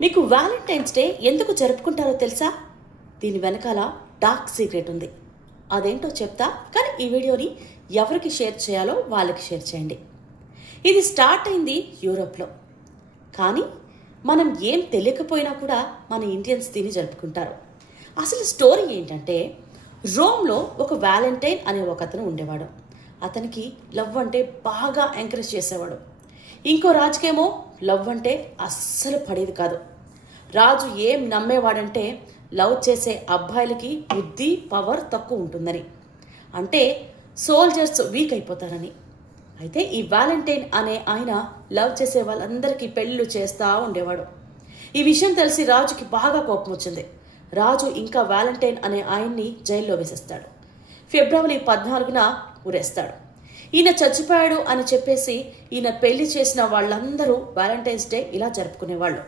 మీకు Valentine's day ఎందుకు జరుపుకుంటారో తెలుసా? దీని వెనకాల డార్క్ సీక్రెట్ ఉంది. అదేంటో చెప్తా, కానీ ఈ వీడియోని ఎవరికి షేర్ చేయాలో వాళ్ళకి షేర్ చేయండి. ఇది స్టార్ట్ అయింది యూరోప్లో, కానీ మనం ఏం తెలియకపోయినా కూడా మన ఇండియన్స్ దీన్ని జరుపుకుంటారు. అసలు స్టోరీ ఏంటంటే, రోమ్లో ఒక వ్యాలంటైన్ అనే ఒక అతను ఉండేవాడు. అతనికి లవ్ అంటే బాగా ఎంకరేజ్ చేసేవాడు. ఇంకో రాజుకేమో లవ్ అంటే అస్సలు పడేది కాదు. రాజు ఏం నమ్మేవాడంటే లవ్ చేసే అబ్బాయిలకి బుద్ధి పవర్ తక్కువ ఉంటుందని, అంటే సోల్జర్స్ వీక్ అయిపోతారని. అయితే ఈ వ్యాలంటైన్ అనే ఆయన లవ్ చేసే వాళ్ళందరికీ పెళ్ళిళ్ళు చేస్తూ ఉండేవాడు. ఈ విషయం తెలిసి రాజుకి బాగా కోపం వచ్చింది. రాజు ఇంకా వ్యాలంటైన్ అనే ఆయన్ని జైల్లో వేసేస్తాడు. ఫిబ్రవరి 14న ఊరేస్తాడు. ఈయన చచ్చిపోయాడు అని చెప్పేసి ఈయన పెళ్లి చేసిన వాళ్ళందరూ వ్యాలంటైన్స్ డే ఇలా జరుపుకునేవాళ్ళు.